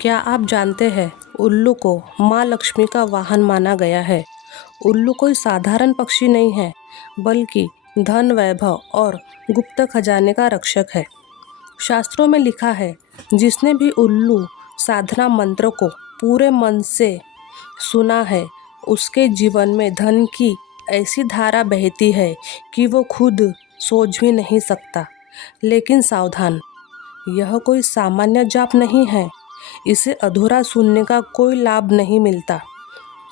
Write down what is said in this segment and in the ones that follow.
क्या आप जानते हैं उल्लू को माँ लक्ष्मी का वाहन माना गया है। उल्लू कोई साधारण पक्षी नहीं है, बल्कि धन, वैभव और गुप्त खजाने का रक्षक है। शास्त्रों में लिखा है, जिसने भी उल्लू साधना मंत्र को पूरे मन से सुना है, उसके जीवन में धन की ऐसी धारा बहती है कि वो खुद सोच भी नहीं सकता। लेकिन सावधान, यह कोई सामान्य जाप नहीं है। इसे अधूरा सुनने का कोई लाभ नहीं मिलता,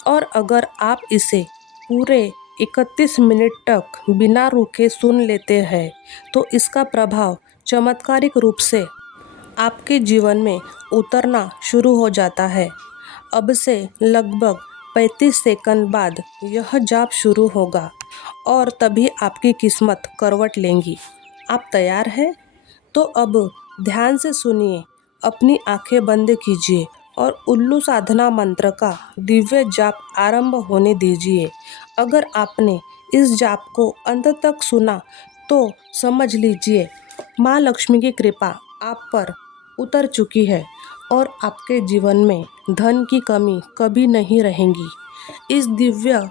और अगर आप इसे पूरे 31 मिनट तक बिना रुके सुन लेते हैं, तो इसका प्रभाव चमत्कारिक रूप से आपके जीवन में उतरना शुरू हो जाता है। अब से लगभग 35 सेकंड बाद यह जाप शुरू होगा, और तभी आपकी किस्मत करवट लेंगी। आप तैयार हैं? तो अब ध्यान से सुनिए, अपनी आंखें बंद कीजिए और उल्लू साधना मंत्र का दिव्य जाप आरंभ होने दीजिए। अगर आपने इस जाप को अंत तक सुना, तो समझ लीजिए माँ लक्ष्मी की कृपा आप पर उतर चुकी है और आपके जीवन में धन की कमी कभी नहीं रहेगी। इस दिव्य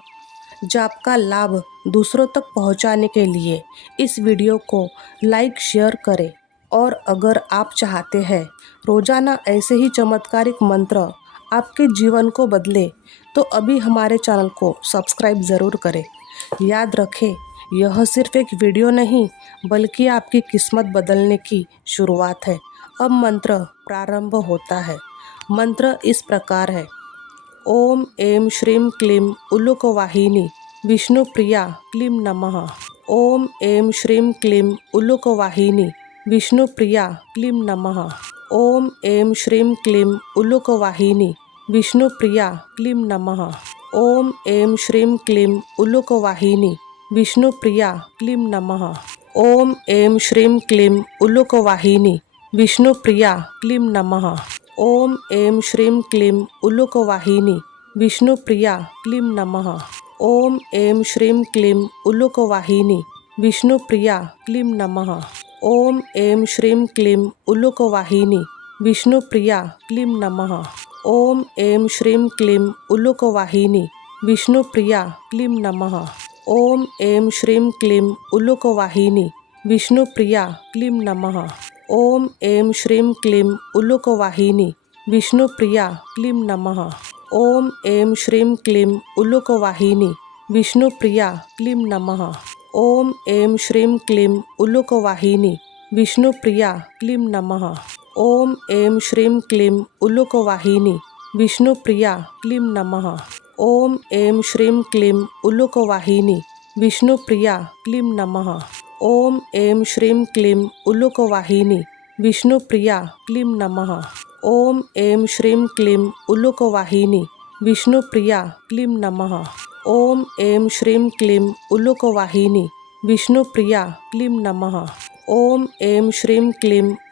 जाप का लाभ दूसरों तक पहुंचाने के लिए इस वीडियो को लाइक, शेयर करें। और अगर आप चाहते हैं रोजाना ऐसे ही चमत्कारिक मंत्र आपके जीवन को बदले, तो अभी हमारे चैनल को सब्सक्राइब ज़रूर करें। याद रखें, यह सिर्फ एक वीडियो नहीं, बल्कि आपकी किस्मत बदलने की शुरुआत है। अब मंत्र प्रारंभ होता है। मंत्र इस प्रकार है: ओम ऐं श्रीं क्लीं उलुकवाहिनी विष्णुप्रिया क्लीं नमः। ओम ऐं श्रीं क्लीं उलुकवाहिनी विष्णुप्रिया क्लीं नमः। ओम ऐं श्रीं क्लीं उलुकवाहिनी विष्णुप्रिया क्लीं नमः। ओम ऐं श्रीं क्लीं उलुकवाहिनी विष्णुप्रिया क्लीं नमः। ओम ऐं श्रीं क्लीं उलुकवाहिनी विष्णुप्रिया क्लीं नमः। ओम ऐं श्रीं क्लीं उलुकवाहिनी विष्णुप्रिया क्लीं नमः। ओम ऐं श्रीं क्लीं उलुकवाहिनी विष्णुप्रिया क्लीं नमः। ओम ऐं श्रीं क्लीं उलुकवाहिनी विष्णुप्रिया क्लीं नमः। ओम ऐं श्रीं क्लीं उलुकवाहिनी विष्णुप्रिया क्लीं नमः। ओम ऐं श्रीं क्लीं उलुकवाहिनी विष्णुप्रिया क्लीं नमः। ओम ऐं श्रीं क्लीं उलुकवाहिनी विष्णुप्रिया क्लीं नमः। ओम ऐं श्रीं क्लीं उलुकवाहिनी विष्णुप्रिया क्लीं नमः। ओम ऐं श्रीं क्लीं उलुकवाहिनी विष्णुप्रिया क्लीं नमः। ओम ऐं श्रीं क्लीं उलुकवाहिनी विष्णुप्रिया क्लीं नमः। ओम ऐं श्रीं क्लीं उलुकवाहिनी विष्णुप्रिया क्लीं नमः। ओम ऐं श्रीं क्लीं उलुकवाहिनी विष्णुप्रिया क्लीं नमः। ओम ऐं श्रीं क्लीं उलुकवाहिनी विष्णुप्रिया क्लीं नमः। ओम ऐं श्रीं क्लीं उलुकवाहिनी विष्णुप्रिया क्लीं नमः। ओम ऐं श्रीं क्लीं उलुकवाहिनी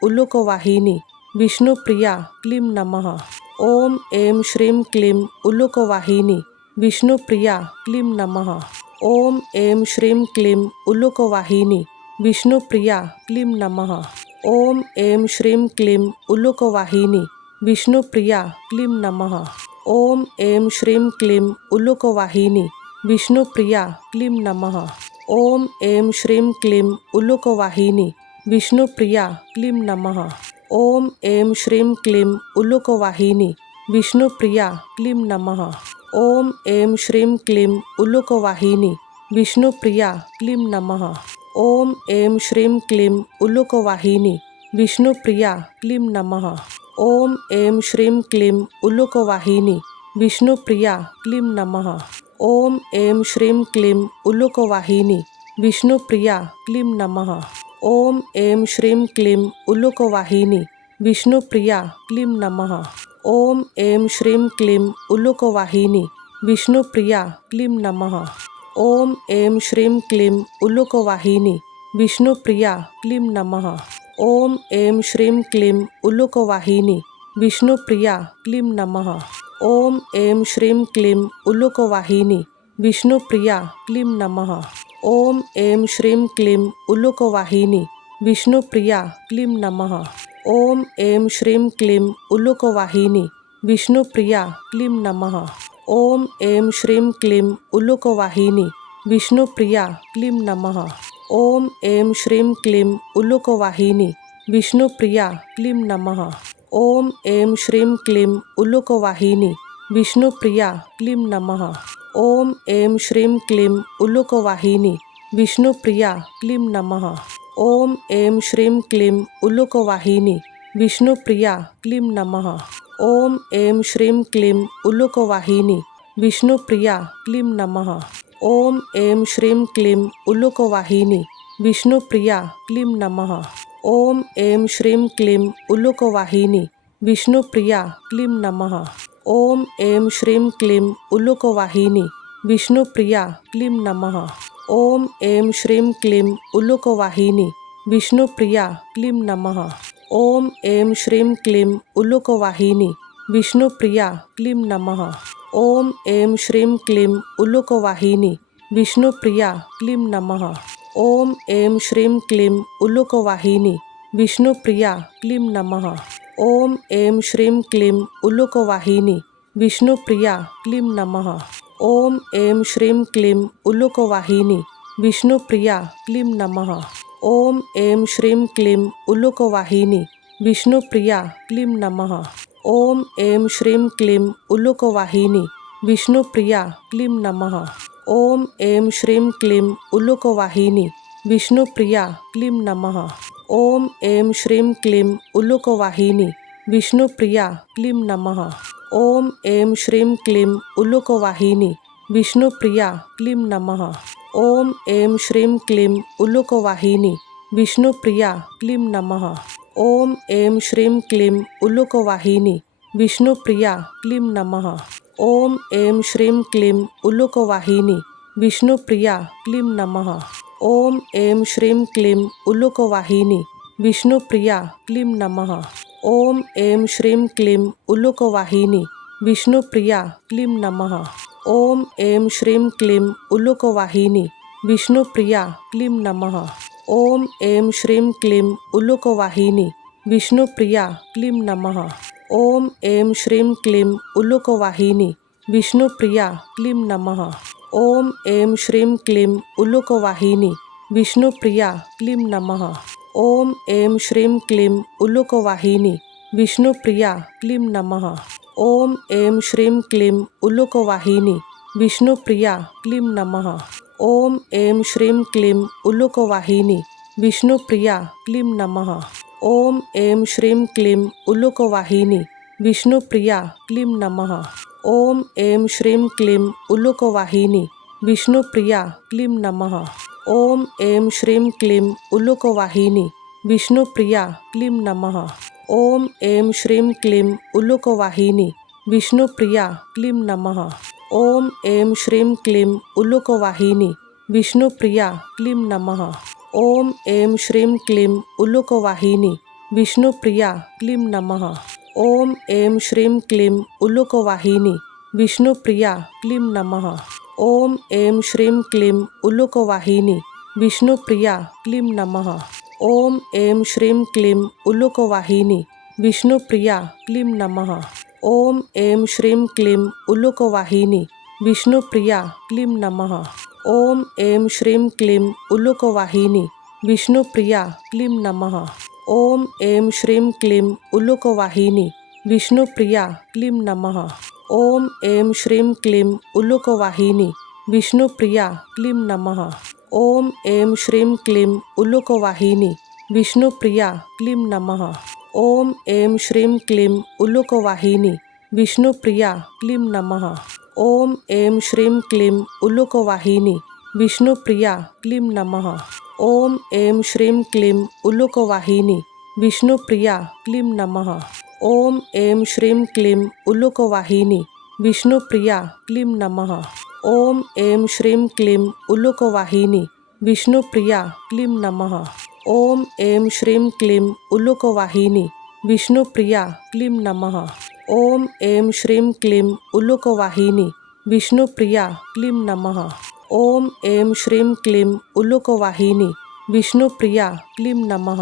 विष्णुप्रिया क्लीं नमः। ओम ऐं श्रीं क्लीं उलुकवाहिनी विष्णुप्रिया क्लीं नमः। ओम ऐं श्रीं क्लीं उलुकवाहिनी विष्णुप्रिया क्लीं नमः। ओम ऐं श्रीं क्लीं उलुकवाहिनी विष्णुप्रिया क्लीं नमः। ओम ऐं श्रीं क्लीं उलुकवाहिनी विष्णुप्रिया क्लीं नमः। ओम ऐं श्रीं क्लीं उलुकवाहिनी विष्णुप्रिया क्लीं नमः। ओम ऐं श्रीं क्लीं उलुकवाहिनी विष्णुप्रिया क्लीं नमः। ओम ऐं श्रीं क्लीं उलुकवाहिनी विष्णुप्रिया क्लीं नमः। ओम ऐं श्रीं क्लीं उलुकवाहिनी विष्णुप्रिया क्लीं नमः। ओम ऐं श्रीं क्लीं उलुकवाहिनी विष्णुप्रिया क्लीं नमः। ओम ऐं श्रीं क्लीं उलुकवाहिनी विष्णुप्रिया क्लीं नमः। ओम ऐं श्रीं क्लीं उलुकवाहिनी विष्णुप्रिया क्लीं नमः। ओम ऐं श्रीं क्लीं उलुकवाहिनी विष्णुप्रिया क्लीं नमः। ओम ऐं श्रीं क्लीं उलुकवाहिनी विष्णुप्रिया क्लीं नमः। ओम ऐं श्रीं क्लीं उलुकवाहिनी विष्णुप्रिया क्लीं नमः। ओम ऐं श्रीं क्लीं उलुकवाहिनी विष्णुप्रिया क्लीं नमः। ओम ऐं श्रीं क्लीं उलुकवाहिनी विष्णुप्रिया क्लीं नमः। ओम ऐं श्रीं क्लीं उलुकवाहिनी विष्णुप्रिया क्लीं नमः। ओम ऐं श्रीं क्लीं उलुकवाहिनी विष्णुप्रिया क्लीं नमः। ओम ऐं श्रीं क्लीं उलुकवाहिनी विष्णुप्रिया क्लीं नमः। ओम ऐं श्रीं क्लीं उलुकवाहिनी विष्णुप्रिया क्लीं नमः। ओम ऐं श्रीं क्लीं उलुकवाहिनी विष्णुप्रिया क्लीं नमः। ओम ऐं श्रीं क्लीं उलुकवाहिनी विष्णुप्रिया क्लीं नमः। ओम ऐं श्रीं क्लीं उलुकवाहिनी विष्णुप्रिया क्लीं नमः। ओम ऐं श्रीं क्लीं उलुकवाहिनी विष्णुप्रिया क्लीं नमः। ओम ऐं श्रीं क्लीं उलुकवाहिनी विष्णुप्रिया क्लीं नमः। ओम ऐं श्रीं क्लीं उलुकवाहिनी विष्णुप्रिया क्लीं नमः। ओम ऐं श्रीं क्लीं उलुकवाहिनी विष्णुप्रिया क्लीं नमः। ओम ऐं श्रीं क्लीं उलुकवाहिनी विष्णुप्रिया क्लीं नमः। ओम ऐं श्रीं क्लीं उलुकवाहिनी विष्णुप्रिया क्लीं नमः। ओम ऐं श्रीं क्लीं उलुकवाहिनी विष्णुप्रिया क्लीं नमः। ओम ऐं श्रीं क्लीं उलुकवाहिनी विष्णुप्रिया क्लीं नमः। ओम ऐं श्रीं क्लीं उलुकवाहिनी विष्णुप्रिया क्लीं नमः। ओम ऐं श्रीं क्लीं उलुकवाहिनी विष्णुप्रिया क्लीं नमः। ओम ऐं श्रीं क्लीं उलुकवाहिनी विष्णुप्रिया क्लीं नमः। ओम ऐं श्रीं क्लीं उलुकवाहिनी विष्णुप्रिया क्लीं नमः। ओम ऐं श्रीं क्लीं उलुकवाहिनी विष्णुप्रिया क्लीं नमः। ओम ऐं श्रीं क्लीं उलुकवाहिनी विष्णुप्रिया क्लीं नमः। ओम ऐं श्रीं क्लीं उलुकवाहिनी विष्णुप्रिया क्लीं नमः। ओम ऐं श्रीं क्लीं उलुकवाहिनी विष्णुप्रिया क्लीं नमः। ओम ऐं श्रीं क्लीं उलुकवाहिनी विष्णुप्रिया क्लीं नमः। ओम ऐं श्रीं क्लीं उलुकवाहिनी विष्णुप्रिया क्लीं नमः। ओम ऐं श्रीं क्लीं उलुकवाहिनी विष्णुप्रिया क्लीं नमः। ओम ऐं श्रीं क्लीं उलुकवाहिनी विष्णुप्रिया क्लीं नमः। ओम ऐं श्रीं क्लीं उलुकवाहिनी विष्णुप्रिया क्लीं नमः। ओम ऐं श्रीं क्लीं उलुकवाहिनी विष्णुप्रिया क्लीं नमः। ओम ऐं श्रीं क्लीं उलुकवाहिनी विष्णुप्रिया क्लीं नमः। ओम ऐं श्रीं क्लीं उलुकवाहिनी विष्णुप्रिया क्लीं नमः। ओम ऐं श्रीं क्लीं उलुकवाहिनी विष्णुप्रिया क्लीं नमः। ओम ऐं श्रीं क्लीं उलुकवाहिनी विष्णुप्रिया क्लीं नमः। ओम ऐं श्रीं क्लीं उलुकवाहिनी विष्णुप्रिया क्लीं नमः। ओम ऐं श्रीं क्लीं उलुकवाहिनी विष्णुप्रिया क्लीं नमः। ओम ऐं श्रीं क्लीं उलुकवाहिनी विष्णुप्रिया क्लीं नमः। ओम ऐं श्रीं क्लीं उलुकवाहिनी विष्णुप्रिया क्लीं नमः। ओम ऐं श्रीं क्लीं उलुकवाहिनी विष्णुप्रिया क्लीं नमः। ओम ऐं श्रीं क्लीं उलुकवाहिनी विष्णुप्रिया क्लीं नमः। ओम ऐं श्रीं क्लीं उलुकवाहिनी विष्णुप्रिया क्लीं नमः। ओम ऐं श्रीं क्लीं उलुकवाहिनी विष्णुप्रिया क्लीं नमः। ओम ऐं श्रीं क्लीं उलुकवाहिनी विष्णुप्रिया क्लीं नमः। ओम ऐं श्रीं क्लीं उलुकवाहिनी विष्णुप्रिया क्लीं नमः। ओम ऐं श्रीं क्लीं उलुकवाहिनी विष्णुप्रिया क्लीं नमः। ओम ऐं श्रीं क्लीं उलुकवाहिनी विष्णुप्रिया क्लीं नमः। ओम ऐं श्रीं क्लीं उलुकवाहिनी विष्णुप्रिया क्लीं नमः। ओम ऐं श्रीं क्लीं उलुकवाहिनी विष्णुप्रिया क्लीं नमः। ओम ऐं श्रीं क्लीं उलुकवाहिनी विष्णुप्रिया क्लीं नमः। ओम ऐं श्रीं क्लीं उलुकवाहिनी विष्णुप्रिया क्लीं नमः। ओम ऐं श्रीं क्लीं उलुकवाहिनी विष्णुप्रिया क्लीं नमः। ओम ऐं श्रीं क्लीं उलुकवाहिनी विष्णुप्रिया क्लीं नमः। ओम ऐं श्रीं क्लीं उलुकवाहिनी विष्णुप्रिया क्लीं नमः। ओम ऐं श्रीं क्लीं उलुकवाहिनी विष्णुप्रिया क्लीं नमः। ओम ऐं श्रीं क्लीं उलुकवाहिनी विष्णुप्रिया क्लीं नमः। ओम ऐं श्रीं क्लीं उलुकवाहिनी विष्णुप्रिया क्लीं नमः।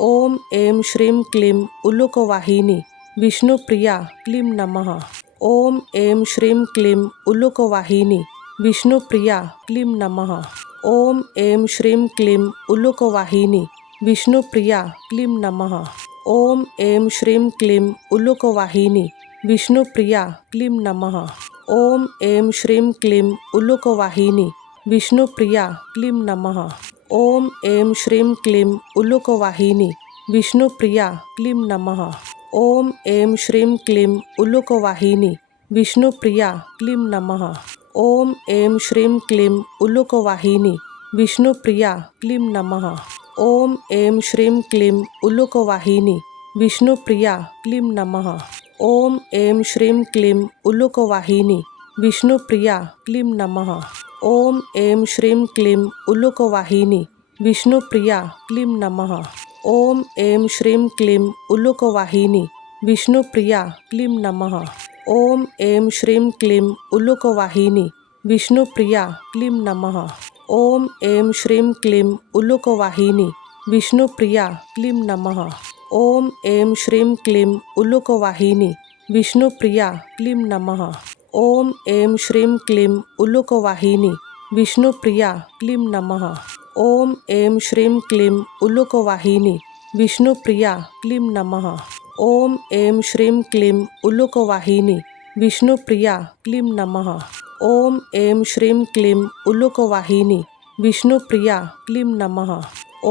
ओम ऐं श्रीं क्लीं उलुकवाहिनी विष्णुप्रिया क्लीं नमः। ओम ऐं श्रीं क्लीं उलुकवाहिनी विष्णुप्रिया क्लीं नमः। ओम ऐं श्रीं क्लीं उलुकवाहिनी विष्णुप्रिया क्लीं नमः। ओम ऐं श्रीं क्लीं उलुकवाहिनी विष्णुप्रिया क्लीं नमः। ओम ऐं श्रीं क्लीं उलुकवाहिनी विष्णुप्रिया क्लीं नमः। ओम ऐं श्रीं क्लीं उलुकवाहिनी विष्णुप्रिया क्लीं नमः। ओम ऐं श्रीं क्लीं उलुकवाहिनी विष्णुप्रिया क्लीं नमः। ओम ऐं श्रीं क्लीं उलुकवाहिनी विष्णुप्रिया क्लीं नमः। ओम ऐं श्रीं क्लीं उलुकवाहिनी विष्णुप्रिया क्लीं नमः। ओम ऐं श्रीं क्लीं उलुकवाहिनी विष्णुप्रिया क्लीं नमः। ओम ऐं श्रीं क्लीं उलुकवाहिनी विष्णुप्रिया क्लीं नमः। ओम ऐं श्रीं क्लीं उलुकवाहिनी विष्णुप्रिया क्लीं नमः। ओम ऐं श्रीं क्लीं उलुकवाहिनी विष्णुप्रिया क्लीं नमः। ओम ऐं श्रीं क्लीं उलुकवाहिनी विष्णुप्रिया क्लीं नमः। ओम ऐं श्रीं क्लीं उलुकवाहिनी विष्णुप्रिया क्लीं नमः। ओम ऐं श्रीं क्लीं उलुकवाहिनी विष्णुप्रिया क्लीं नमः। ओम ऐं श्रीं क्लीं उलुकवाहिनी विष्णुप्रिया क्लीं नमः। ओम ऐं श्रीं क्लीं उलुकवाहिनी विष्णुप्रिया क्लीं नमः। ओम ऐं श्रीं क्लीं उलुकवाहिनी विष्णुप्रिया क्लीं नमः।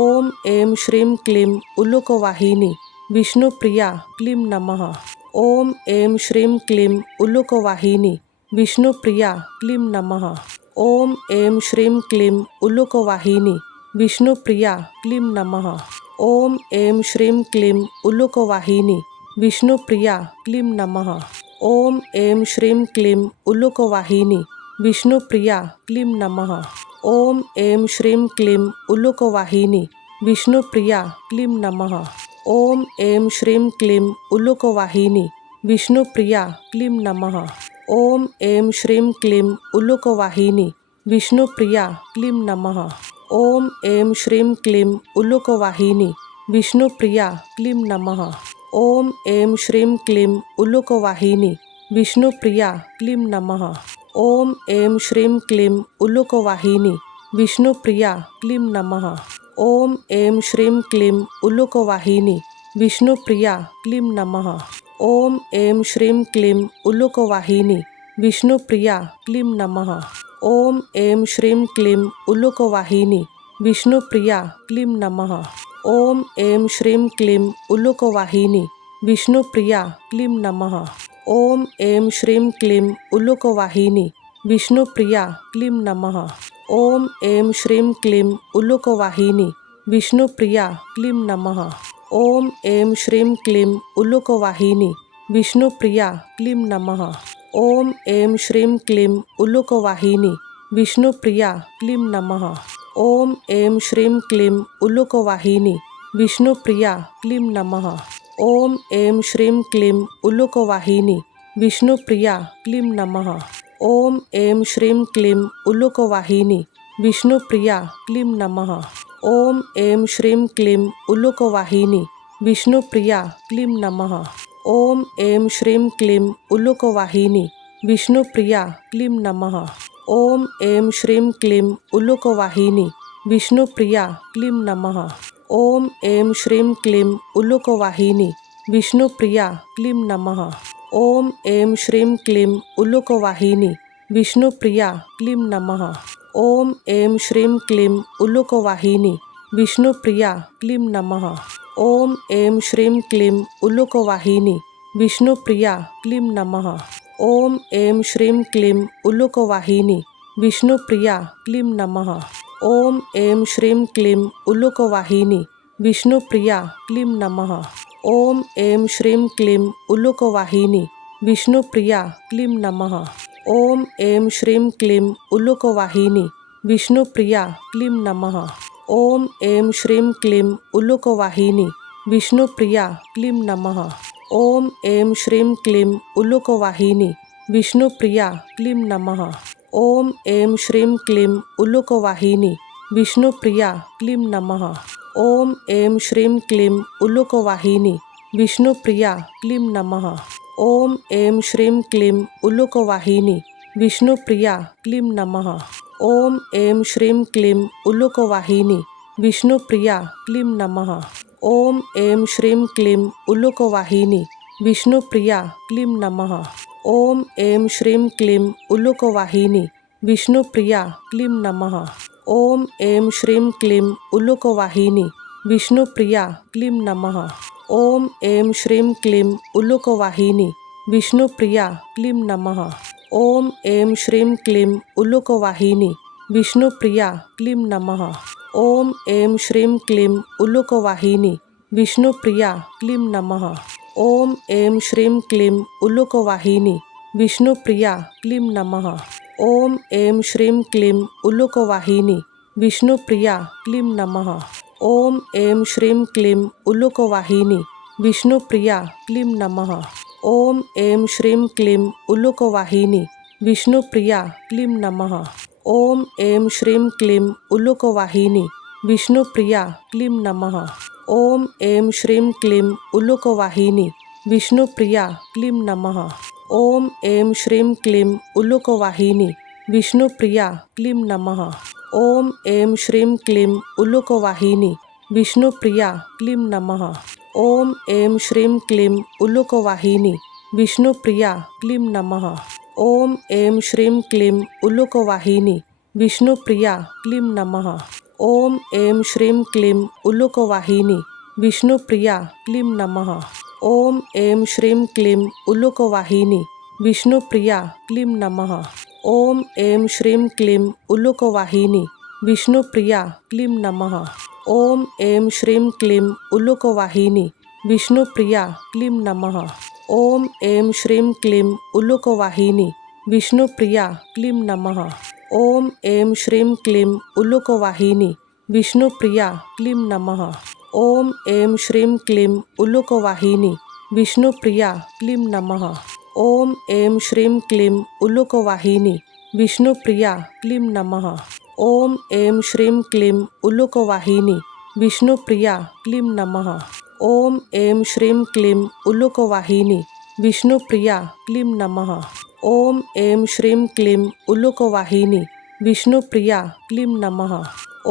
ओम ऐं श्रीं क्लीं उलुकवाहिनी विष्णुप्रिया क्लीं नमः। ओम ऐं श्रीं क्लीं उलुकवाहिनी विष्णुप्रिया क्लीं नमः। ओम ऐं श्रीं क्लीं उलुकवाहिनी विष्णुप्रिया क्लीं नमः। ओम ऐं श्रीं क्लीं उलुकवाहिनी विष्णुप्रिया क्लीं नमः। ओम ऐं श्रीं क्लीं उलुकवाहिनी विष्णुप्रिया क्लीं नमः। ओम ऐं श्रीं क्लीं उलुकवाहिनी विष्णुप्रिया क्लीं नमः। ओम ऐं श्रीं क्लीं उलुकवाहिनी विष्णुप्रिया क्लीं नमः। ओम ऐं श्रीं क्लीं उलुकवाहिनी विष्णुप्रिया क्लीं नमः। ओम ऐं श्रीं क्लीं उलुकवाहिनी विष्णुप्रिया क्लीं नमः। ओम ऐं श्रीं क्लीं उलुकवाहिनी विष्णुप्रिया क्लीं नमः। ओम ऐं श्रीं क्लीं उलुकवाहिनी विष्णुप्रिया क्लीं नमः। ओम ऐं श्रीं क्लीं उलुकवाहिनी विष्णुप्रिया क्लीं नमः। ओम ऐं श्रीं क्लीं उलुकवाहिनी विष्णुप्रिया क्लीं नमः। ओम ऐं श्रीं क्लीं उलुकवाहिनी विष्णुप्रिया क्लीं नमः। ओम ऐं श्रीं क्लीं उलुकवाहिनी विष्णुप्रिया क्लीं नमः। ओम ऐं श्रीं क्लीं उलुकवाहिनी विष्णुप्रिया क्लीं नमः। ओम ऐं श्रीं क्लीं उलुकवाहिनी विष्णुप्रिया क्लीं नमः। ओम ऐं श्रीं क्लीं उलुकवाहिनी विष्णुप्रिया क्लीं नमः। ओम ऐं श्रीं क्लीं उलुकवाहिनी विष्णुप्रिया क्लीं नमः। ओम ऐं श्रीं क्लीं उलुकवाहिनी विष्णुप्रिया क्लीं नमः। ओम ऐं श्रीं क्लीं उलुकवाहिनी विष्णुप्रिया क्लीं नमः। ओम ऐं श्रीं क्लीं उलुकवाहिनी विष्णुप्रिया क्लीं नमः। ओम ऐं श्रीं क्लीं उलुकवाहिनी विष्णुप्रिया क्लीं नमः। ओम ऐं श्रीं क्लीं उलुकवाहिनी विष्णुप्रिया क्लीं नमः। ओम ऐं श्रीं क्लीं उलुकवाहिनी विष्णुप्रिया क्लीं नमः। ओम ऐं श्रीं क्लीं उलुकवाहिनी विष्णुप्रिया क्लीं नमः। ओम ऐं श्रीं क्लीं उलुकवाहिनी विष्णुप्रिया क्लीं नमः। ओम ऐं श्रीं क्लीं उलुकवाहिनी विष्णुप्रिया क्लीं नमः। ओम ऐं श्रीं क्लीं उलुकवाहिनी विष्णुप्रिया क्लीं नमः। ओम ऐं श्रीं क्लीं उलुकवाहिनी विष्णुप्रिया क्लीं नमः। ओम ऐं श्रीं क्लीं उलुकवाहिनी विष्णुप्रिया क्लीं नमः। ओम ऐं श्रीं क्लीं उलुकवाहिनी विष्णुप्रिया क्लीं नमः। ओम ऐं श्रीं क्लीं उलुकवाहिनी विष्णुप्रिया क्लीं नमः। ओम ऐं श्रीं क्लीं उलुकवाहिनी विष्णुप्रिया क्लीं नमः। ओम ऐं श्रीं क्लीं उलुकवाहिनी विष्णुप्रिया क्लीं नमः। ओम ऐं श्रीं क्लीं उलुकवाहिनी विष्णुप्रिया क्लीं नमः। ओम ऐं श्रीं क्लीं उलुकवाहिनी विष्णुप्रिया क्लीं नमः। ओम ऐं श्रीं क्लीं उलुकवाहिनी विष्णुप्रिया क्लीं नमः। ओम ऐं श्रीं क्लीं उलुकवाहिनी विष्णुप्रिया क्लीं नमः। ओम ऐं श्रीं क्लीं उलुकवाहिनी विष्णुप्रिया क्लीं नमः। ओम ऐं श्रीं क्लीं उलुकवाहिनी विष्णुप्रिया क्लीं नमः। ओम ऐं श्रीं क्लीं उलुकवाहिनी विष्णुप्रिया क्लीं नमः। ओम ऐं श्रीं क्लीं उलुकवाहिनी विष्णुप्रिया क्लीं नमः। ओम ऐं श्रीं क्लीं उलुकवाहिनी विष्णुप्रिया क्लीं नमः। ओम ऐं श्रीं क्लीं उलुकवाहिनी विष्णुप्रिया क्लीं नमः। ओम ऐं श्रीं क्लीं उलुकवाहिनी विष्णुप्रिया क्लीं नमः। ओम ऐं श्रीं क्लीं उलुकवाहिनी विष्णुप्रिया क्लीं नमः। ओम ऐं श्रीं क्लीं उलुकवाहिनी विष्णुप्रिया क्लीं नमः। ओम ऐं श्रीं क्लीं उलुकवाहिनी विष्णुप्रिया क्लीं नमः। ओम ऐं श्रीं क्लीं उलुकवाहिनी विष्णुप्रिया क्लीं नमः। ओम ऐं श्रीं क्लीं उलुकवाहिनी विष्णुप्रिया क्लीं नमः। ओम ऐं श्रीं क्लीं उलुकवाहिनी विष्णुप्रिया क्लीं नमः। ओम ऐं श्रीं क्लीं उलुकवाहिनी विष्णुप्रिया क्लीं नमः। ओम ऐं श्रीं क्लीं उलुकवाहिनी विष्णुप्रिया क्लीं नमः। ओम ऐं श्रीं क्लीं उलुकवाहिनी विष्णुप्रिया क्लीं नमः। ओम ऐं श्रीं क्लीं उलुकवाहिनी विष्णुप्रिया क्लीं नमः। ओम ऐं श्रीं क्लीं उलुकवाहिनी विष्णुप्रिया क्लीं नमः। ओम ऐं श्रीं क्लीं उलुकवाहिनी विष्णुप्रिया क्लीं नमः। ओम ऐं श्रीं क्लीं उलुकवाहिनी विष्णुप्रिया क्लीं नमः। ओम ऐं श्रीं क्लीं उलुकवाहिनी विष्णुप्रिया क्लीं नमः। ओम ऐं श्रीं क्लीं उलुकवाहिनी विष्णुप्रिया क्लीं नमः। ओम ऐं श्रीं क्लीं उलुकवाहिनी विष्णुप्रिया क्लीं नमः। ओम ऐं श्रीं क्लीं उलुकवाहिनी विष्णुप्रिया क्लीं नमः। ओम ऐं श्रीं क्लीं उलुकवाहिनी विष्णुप्रिया क्लीं नमः। ओम ऐं श्रीं क्लीं उलुकवाहिनी विष्णुप्रिया क्लीं नमः। ओम ऐं श्रीं क्लीं उलुकवाहिनी विष्णुप्रिया क्लीं नमः। ओम ऐं श्रीं क्लीं उलुकवाहिनी विष्णुप्रिया क्लीं नमः।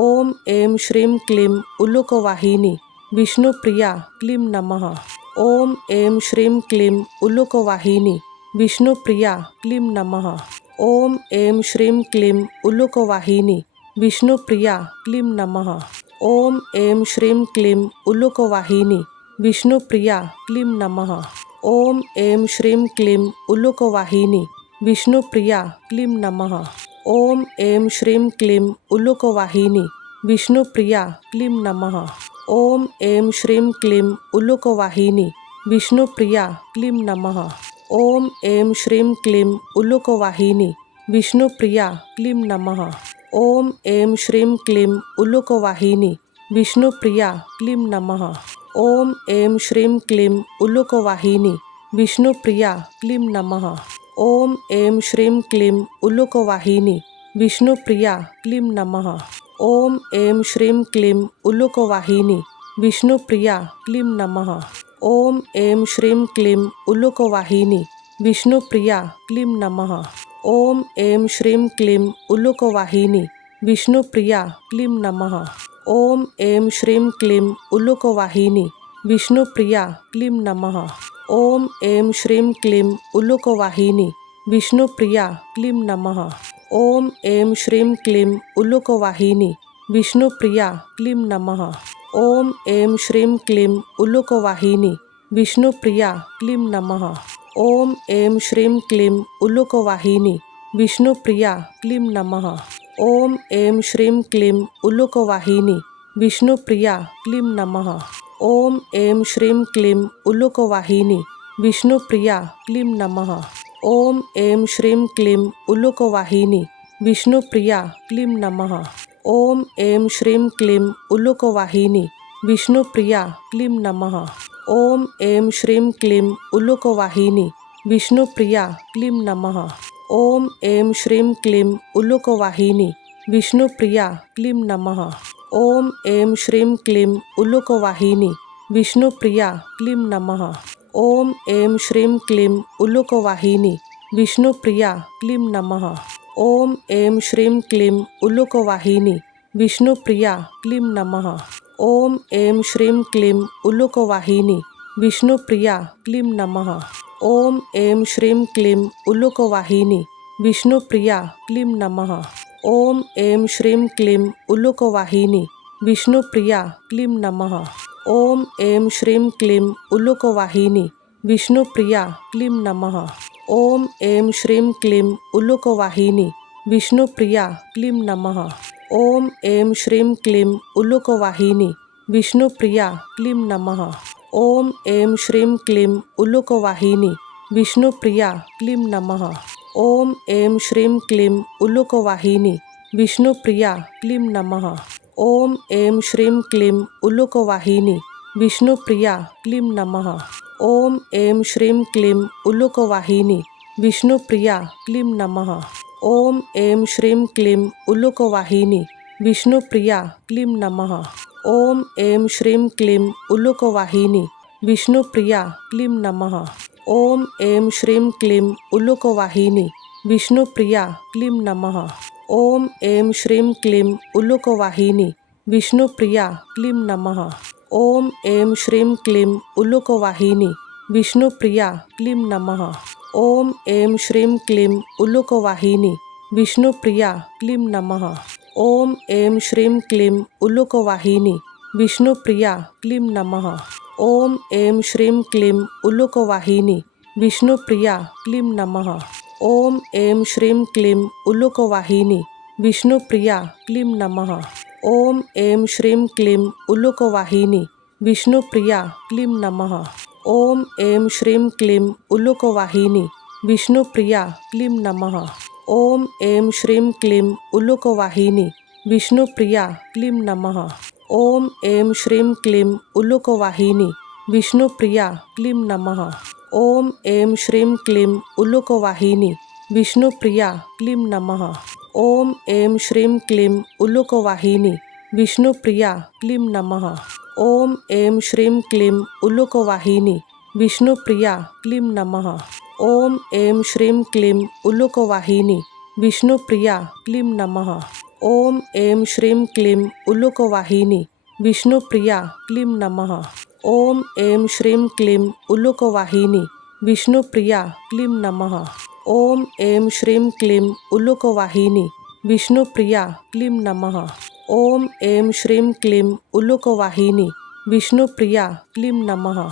ओम ऐं श्रीं क्लीं उलुकवाहिनी विष्णुप्रिया क्लीं नमः। ओम ऐं श्रीं क्लीं उलुकवाहिनी विष्णुप्रिया क्लीं नमः। ओम ऐं श्रीं क्लीं उलुकवाहिनी विष्णुप्रिया क्लीं नमः। ओम ऐं श्रीं क्लीं उलुकवाहिनी विष्णुप्रिया क्लीं नमः। ओम ऐं श्रीं क्लीं उलुकवाहिनी विष्णुप्रिया क्लीं नमः। ओम ऐं श्रीं क्लीं उलुकवाहिनी विष्णुप्रिया क्लीं नमः। ओम ऐं श्रीं क्लीं उलुकवाहिनी विष्णुप्रिया क्लीं नमः। ओम ऐं श्रीं क्लीं उलुकवाहिनी विष्णुप्रिया क्लीं नमः। ओम ऐं श्रीं क्लीं उलुकवाहिनी विष्णुप्रिया क्लीं नमः। ओम ऐं श्रीं क्लीं उलुकवाहिनी विष्णुप्रिया क्लीं नमः। ओम ऐं श्रीं क्लीं उलुकवाहिनी विष्णुप्रिया क्लीं नमः। ओम ऐं श्रीं क्लीं उलुकवाहिनी विष्णुप्रिया क्लीं नमः। ओम ऐं श्रीं क्लीं उलुकवाहिनी विष्णुप्रिया क्लीं नमः। ओम ऐं श्रीं क्लीं उलुकवाहिनी विष्णुप्रिया क्लीं नमः। ओम ऐं श्रीं क्लीं उलुकवाहिनी विष्णुप्रिया क्लीं नमः। ओम ऐं श्रीं क्लीं उलुकवाहिनी विष्णुप्रिया क्लीं नमः। ओम ऐं श्रीं क्लीं उलुकवाहिनी विष्णुप्रिया क्लीं नमः। ओम ऐं श्रीं क्लीं उलुकवाहिनी विष्णुप्रिया क्लीं नमः। ओम ऐं श्रीं क्लीं उलुकवाहिनी विष्णुप्रिया क्लीं नमः। ओम ऐं श्रीं क्लीं उलुकवाहिनी विष्णुप्रिया क्लीं नमः। ओम ऐं श्रीं क्लीं उलुकवाहिनी विष्णुप्रिया क्लीं नमः। ओम ऐं श्रीं क्लीं उलुकवाहिनी विष्णुप्रिया क्लीं नमः। ओम ऐं श्रीं क्लीं उलुकवाहिनी विष्णुप्रिया क्लीं नमः। ओम ऐं श्रीं क्लीं उलुकवाहिनी विष्णुप्रिया क्लीं नमः। ओम ऐं श्रीं क्लीं उलुकवाहिनी विष्णुप्रिया क्लीं नमः। ओम ऐं श्रीं क्लीं उलुकवाहिनी विष्णुप्रिया क्लीं नमः। ओम ऐं श्रीं क्लीं उलुकवाहिनी विष्णुप्रिया क्लीं नमः। ओम ऐं श्रीं क्लीं उलुकवाहिनी विष्णुप्रिया क्लीं नमः। ओम ऐं श्रीं क्लीं उलुकवाहिनी विष्णुप्रिया क्लीं नमः। ओम ऐं श्रीं क्लीं उलुकवाहिनी विष्णुप्रिया क्लीं नमः। ओम ऐं श्रीं क्लीं उलुकवाहिनी विष्णुप्रिया क्लीं नमः। ओम ऐं श्रीं क्लीं उलुकवाहिनी विष्णुप्रिया क्लीं नमः। ओम ऐं श्रीं क्लीं उलुकवाहिनी विष्णुप्रिया क्लीं नमः। ओम ऐं श्रीं क्लीं उलुकवाहिनी विष्णुप्रिया क्लीं नमः। ओम ऐं श्रीं क्लीं उलुकवाहिनी विष्णुप्रिया क्लीं नमः। ओम ऐं श्रीं क्लीं उलुकवाहिनी विष्णुप्रिया क्लीं नमः। ओम ऐं श्रीं क्लीं उलुकवाहिनी विष्णुप्रिया क्लीं नमः। ओम ऐं श्रीं क्लीं उलुकवाहिनी विष्णुप्रिया क्लीं नमः। ओम ऐं श्रीं क्लीं उलुकवाहिनी विष्णुप्रिया क्लीं नमः। ओम ऐं श्रीं क्लीं उलुकवाहिनी विष्णुप्रिया क्लीं नमः। ओम ऐं श्रीं क्लीं उलुकवाहिनी विष्णुप्रिया क्लीं नमः। ओम ऐं श्रीं क्लीं उलुकवाहिनी विष्णुप्रिया क्लीं नमः। ओम ऐं श्रीं क्लीं उलुकवाहिनी विष्णुप्रिया क्लीं नमः। ओम ऐं श्रीं क्लीं उलुकवाहिनी विष्णुप्रिया क्लीं नमः। ओम ऐं श्रीं क्लीं उलुकवाहिनी विष्णुप्रिया क्लीं नमः। ओम ऐं श्रीं क्लीं उलुकवाहिनी विष्णुप्रिया क्लीं नमः। ओम ऐं श्रीं क्लीं उलुकवाहिनी विष्णुप्रिया क्लीं नमः। ओम ऐं श्रीं क्लीं उलुकवाहिनी विष्णुप्रिया क्लीं नमः। ओम ऐं श्रीं क्लीं उलुकवाहिनी विष्णुप्रिया क्लीं नमः। ओम ऐं श्रीं क्लीं उलुकवाहिनी विष्णुप्रिया क्लीं नमः। ओम ऐं श्रीं क्लीं उलुकवाहिनी विष्णुप्रिया क्लीं नमः। ओम ऐं श्रीं क्लीं उलुकवाहिनी विष्णुप्रिया क्लीं नमः। ओम ऐं श्रीं क्लीं उलुकवाहिनी विष्णुप्रिया क्लीं नमः। ओम ऐं श्रीं क्लीं उलुकवाहिनी विष्णुप्रिया क्लीं नमः। ओम ऐं श्रीं क्लीं उलुकवाहिनी विष्णुप्रिया क्लीं नमः। ओम ऐं श्रीं क्लीं उलुकवाहिनी विष्णुप्रिया क्लीं नमः। ओम ऐं श्रीं क्लीं उलुकवाहिनी विष्णुप्रिया क्लीं नमः। ओम ऐं श्रीं क्लीं उलुकवाहिनी विष्णुप्रिया क्लीं नमः। ओम ऐं श्रीं क्लीं उलुकवाहिनी विष्णुप्रिया क्लीं नमः।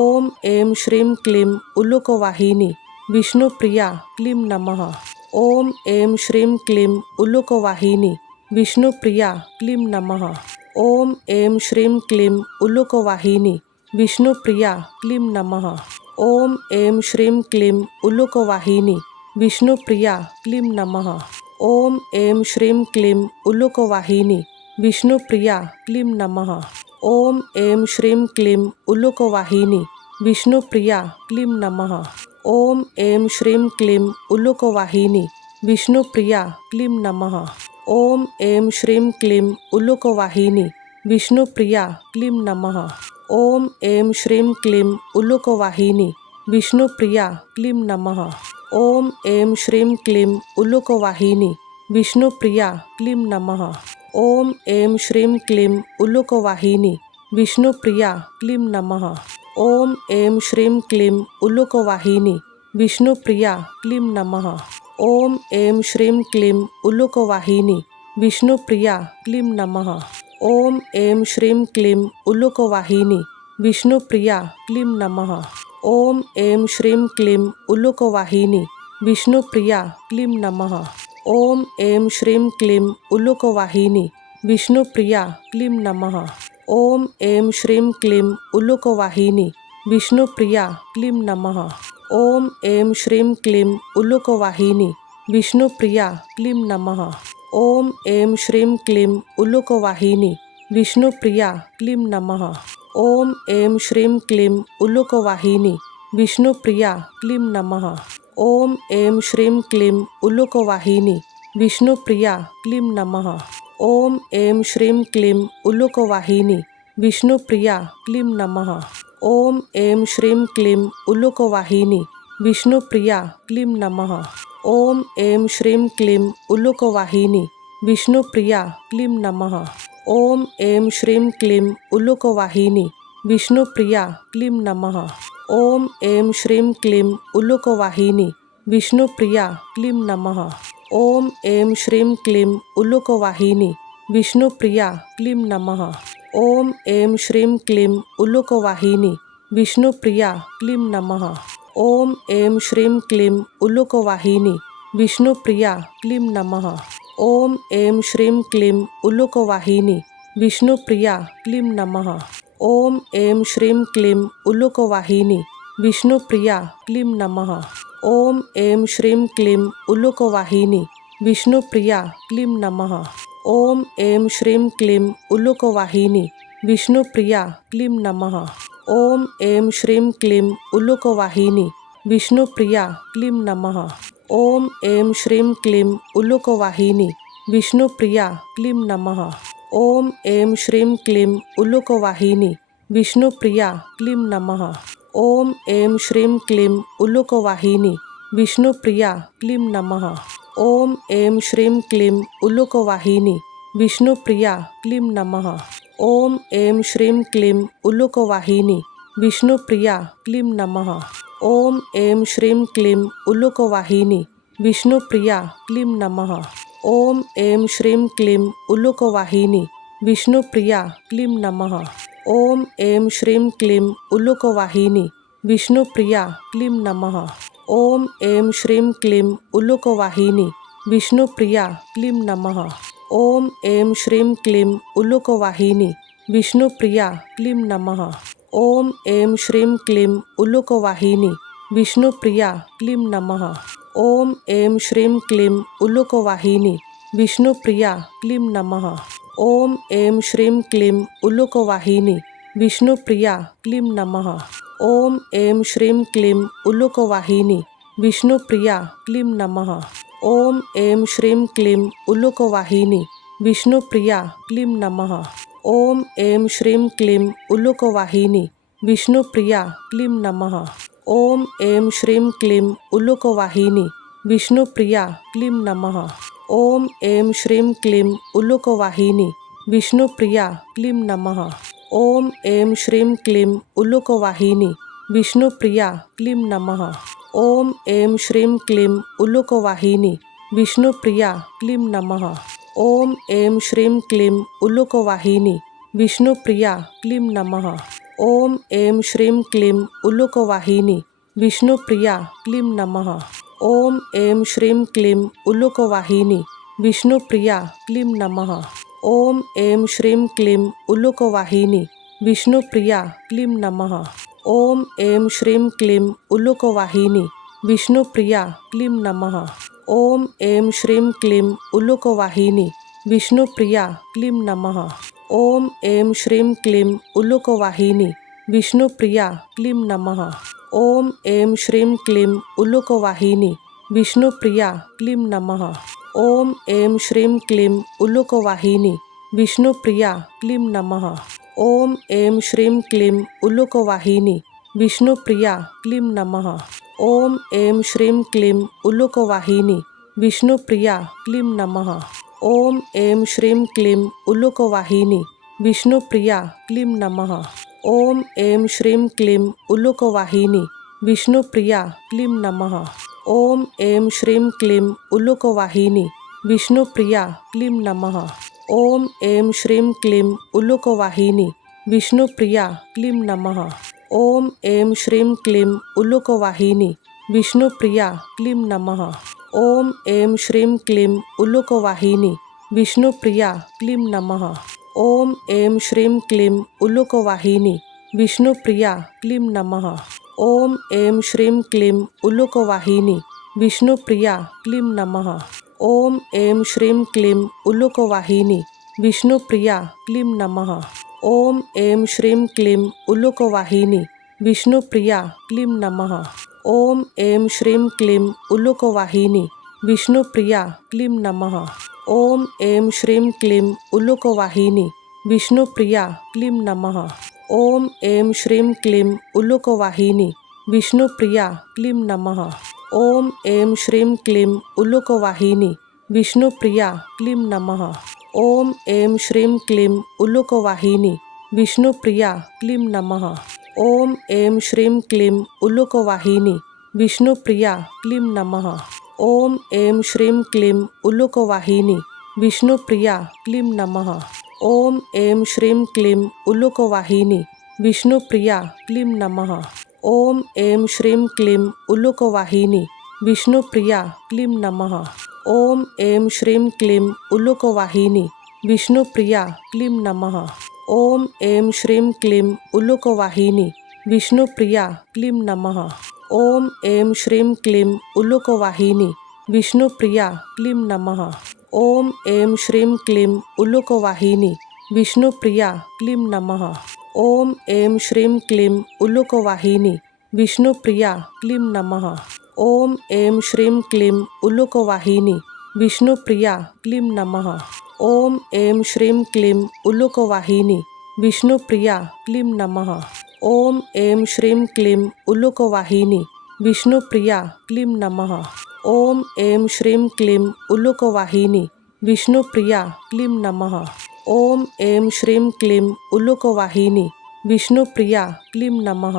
ओम ऐं श्रीं क्लीं उलुकवाहिनी विष्णुप्रिया क्लीं नमः। ओम ऐं श्रीं क्लीं उलुकवाहिनी विष्णुप्रिया क्लीं नमः। ओम ऐं श्रीं क्लीं उलुकवाहिनी विष्णुप्रिया क्लीं नमः। ओम ऐं श्रीं क्लीं उलुकवाहिनी विष्णुप्रिया क्लीं नमः। ओम ऐं श्रीं क्लीं उलुकवाहिनी विष्णुप्रिया क्लीं नमः। ओम ऐं श्रीं क्लीं उलुकवाहिनी विष्णुप्रिया क्लीं नमः। ओम ऐं श्रीं क्लीं उलुकवाहिनी विष्णुप्रिया क्लीं नमः। ओम ऐं श्रीं क्लीं उलुकवाहिनी विष्णुप्रिया क्लीं नमः। ओम ऐं श्रीं क्लीं उलुकवाहिनी विष्णुप्रिया क्लीं नमः। ओम ऐं श्रीं क्लीं उलुकवाहिनी विष्णुप्रिया क्लीं नमः। ओम ऐं श्रीं क्लीं उलुकवाहिनी विष्णुप्रिया क्लीं नमः। ओम ऐं श्रीं क्लीं उलुकवाहिनी विष्णुप्रिया क्लीं नमः। ओम ऐं श्रीं क्लीं उलुकवाहिनी विष्णुप्रिया क्लीं नमः। ओम ऐं श्रीं क्लीं उलुकवाहिनी विष्णुप्रिया क्लीं नमः। ओम ऐं श्रीं क्लीं उलुकवाहिनी विष्णुप्रिया क्लीं नमः। ओम ऐं श्रीं क्लीं उलुकवाहिनी विष्णुप्रिया क्लीं नमः। ओम ऐं श्रीं क्लीं उलुकवाहिनी विष्णुप्रिया क्लीं नमः। ओम ऐं श्रीं क्लीं उलुकवाहिनी विष्णुप्रिया क्लीं नमः। ओम ऐं श्रीं क्लीं उलुकवाहिनी विष्णुप्रिया क्लीं नमः। ओम ऐं श्रीं क्लीं उलुकवाहिनी विष्णुप्रिया क्लीं नमः। ओम ऐं श्रीं क्लीं उलुकवाहिनी विष्णुप्रिया क्लीं नमः। ओम ऐं श्रीं क्लीं उलुकवाहिनी विष्णुप्रिया क्लीं नमः। ओम ऐं श्रीं क्लीं उलुकवाहिनी विष्णुप्रिया क्लीं नमः। ओम ऐं श्रीं क्लीं उलुकवाहिनी विष्णुप्रिया क्लीं नमः। ओम ऐं श्रीं क्लीं उलुकवाहिनी विष्णुप्रिया क्लीं नमः। ओम ऐं श्रीं क्लीं उलुकवाहिनी विष्णुप्रिया क्लीं नमः। ओम ऐं श्रीं क्लीं उलुकवाहिनी विष्णुप्रिया क्लीं नमः। ओम ऐं श्रीं क्लीं उलुकवाहिनी विष्णुप्रिया क्लीं नमः। ओम ऐं श्रीं क्लीं उलुकवाहिनी विष्णुप्रिया क्लीं नमः। ओम ऐं श्रीं क्लीं उलुकवाहिनी विष्णुप्रिया क्लीं नमः। ओम ऐं श्रीं क्लीं उलुकवाहिनी विष्णुप्रिया क्लीं नमः। ओम ऐं श्रीं क्लीं उलुकवाहिनी विष्णुप्रिया क्लीं नमः। ओम ऐं श्रीं क्लीं उलुकवाहिनी विष्णुप्रिया क्लीं नमः। ओम ऐं श्रीं क्लीं उलुकवाहिनी विष्णुप्रिया क्लीं नमः। ओम ऐं श्रीं क्लीं उलुकवाहिनी विष्णुप्रिया क्लीं नमः। ओम ऐं श्रीं क्लीं उलुकवाहिनी विष्णुप्रिया क्लीं नमः। ओम ऐं श्रीं क्लीं उलुकवाहिनी विष्णुप्रिया क्लीं नमः। ओम ऐं श्रीं क्लीं उलुकवाहिनी विष्णुप्रिया क्लीं नमः। ओम ऐं श्रीं क्लीं उलुकवाहिनी विष्णुप्रिया क्लीं नमः। ओम ऐं श्रीं क्लीं उलुकवाहिनी विष्णुप्रिया क्लीं नमः। ओम ऐं श्रीं क्लीं उलुकवाहिनी विष्णुप्रिया क्लीं नमः। ओम ऐं श्रीं क्लीं उलुकवाहिनी विष्णुप्रिया क्लीं नमः। ओम ऐं श्रीं क्लीं उलुकवाहिनी विष्णुप्रिया क्लीं नमः। ओम ऐं श्रीं क्लीं उलुकवाहिनी विष्णुप्रिया क्लीं नमः। ओम ऐं श्रीं क्लीं उलुकवाहिनी विष्णुप्रिया क्लीं नमः। ओम ऐं श्रीं क्लीं उलुकवाहिनी विष्णुप्रिया क्लीं नमः। ओम ऐं श्रीं क्लीं उलुकवाहिनी विष्णुप्रिया क्लीं नमः। ओम ऐं श्रीं क्लीं उलुकवाहिनी विष्णुप्रिया क्लीं नमः। ओम ऐं श्रीं क्लीं उलुकवाहिनी विष्णुप्रिया क्लीं नमः। ओम ऐं श्रीं क्लीं उलुकवाहिनी विष्णुप्रिया क्लीं नमः। ओम ऐं श्रीं क्लीं उलुकवाहिनी विष्णुप्रिया क्लीं नमः। ओम ऐं श्रीं क्लीं उलुकवाहिनी विष्णुप्रिया क्लीं नमः। ओम ऐं श्रीं क्लीं उलुकवाहिनी विष्णुप्रिया क्लीं नमः। ओम ऐं श्रीं क्लीं उलुकवाहिनी विष्णुप्रिया क्लीं नमः। ओम ऐं श्रीं क्लीं उलुकवाहिनी विष्णुप्रिया क्लीं नमः। ओम ऐं श्रीं क्लीं उलुकवाहिनी विष्णुप्रिया क्लीं नमः। ओम ऐं श्रीं क्लीं उलुकवाहिनी विष्णुप्रिया क्लीं नमः। ओम ऐं श्रीं क्लीं उलुकवाहिनी विष्णुप्रिया क्लीं नमः। ओम ऐं श्रीं क्लीं उलुकवाहिनी विष्णुप्रिया क्लीं नमः। ओम ऐं श्रीं क्लीं उलुकवाहिनी विष्णुप्रिया क्लीं नमः। ओम ऐं श्रीं क्लीं उलुकवाहिनी विष्णुप्रिया क्लीं नमः। ओम ऐं श्रीं क्लीं उलुकवाहिनी विष्णुप्रिया क्लीं नमः। ओम ऐं श्रीं क्लीं उलुकवाहिनी विष्णुप्रिया क्लीं नमः। ओम ऐं श्रीं क्लीं उलुकवाहिनी विष्णुप्रिया क्लीं नमः। ओम ऐं श्रीं क्लीं उलुकवाहिनी विष्णुप्रिया क्लीं नमः। ओम ऐं श्रीं क्लीं उलुकवाहिनी विष्णुप्रिया क्लीं नमः। ओम ऐं श्रीं क्लीं उलुकवाहिनी विष्णुप्रिया क्लीं नमः। ओम ऐं श्रीं क्लीं उलुकवाहिनी विष्णुप्रिया क्लीं नमः। ओम ऐं श्रीं क्लीं उलुकवाहिनी विष्णुप्रिया क्लीं नमः। ओम ऐं श्रीं क्लीं उलुकवाहिनी विष्णुप्रिया क्लीं नमः। ओम ऐं श्रीं क्लीं उलुकवाहिनी विष्णुप्रिया क्लीं नमः। ओम ऐं श्रीं क्लीं उलुकवाहिनी विष्णुप्रिया क्लीं नमः। ओम ऐं श्रीं क्लीं उलुकवाहिनी विष्णुप्रिया क्लीं नमः। ओम ऐं श्रीं क्लीं उलुकवाहिनी विष्णुप्रिया क्लीं नमः। ओम ऐं श्रीं क्लीं उलुकवाहिनी विष्णुप्रिया क्लीं नमः। ओम ऐं श्रीं क्लीं उलुकवाहिनी विष्णुप्रिया क्लीं नमः। ओम ऐं श्रीं क्लीं उलुकवाहिनी विष्णुप्रिया क्लीं नमः। ओम ऐं श्रीं क्लीं उलुकवाहिनी विष्णुप्रिया क्लीं नमः। ओम ऐं श्रीं क्लीं उलुकवाहिनी विष्णुप्रिया क्लीं नमः। ओम ऐं श्रीं क्लीं उलुकवाहिनी विष्णुप्रिया क्लीं नमः। ओम ऐं श्रीं क्लीं उलुकवाहिनी विष्णुप्रिया क्लीं नमः। ओम ऐं श्रीं क्लीं उलुकवाहिनी विष्णुप्रिया क्लीं नमः। ओम ऐं श्रीं क्लीं उलुकवाहिनी विष्णुप्रिया क्लीं नमः। ओम ऐं श्रीं क्लीं उलुकवाहिनी विष्णुप्रिया क्लीं नमः। ओम ऐं श्रीं क्लीं उलुकवाहिनी विष्णुप्रिया क्लीं नमः। ओम ऐं श्रीं क्लीं उलुकवाहिनी विष्णुप्रिया क्लीं नमः। ओम ऐं श्रीं क्लीं उलुकवाहिनी विष्णुप्रिया क्लीं नमः। ओम ऐं श्रीं क्लीं उलुकवाहिनी विष्णुप्रिया क्लीं नमः। ओम ऐं श्रीं क्लीं उलुकवाहिनी विष्णुप्रिया क्लीं नमः। ओम ऐं श्रीं क्लीं उलुकवाहिनी विष्णुप्रिया क्लीं नमः। ओम ऐं श्रीं क्लीं उलुकवाहिनी विष्णुप्रिया क्लीं नमः। ओम ऐं श्रीं क्लीं उलुकवाहिनी विष्णुप्रिया क्लीं नमः। ओम ऐं श्रीं क्लीं उलुकवाहिनी विष्णुप्रिया क्लीं नमः।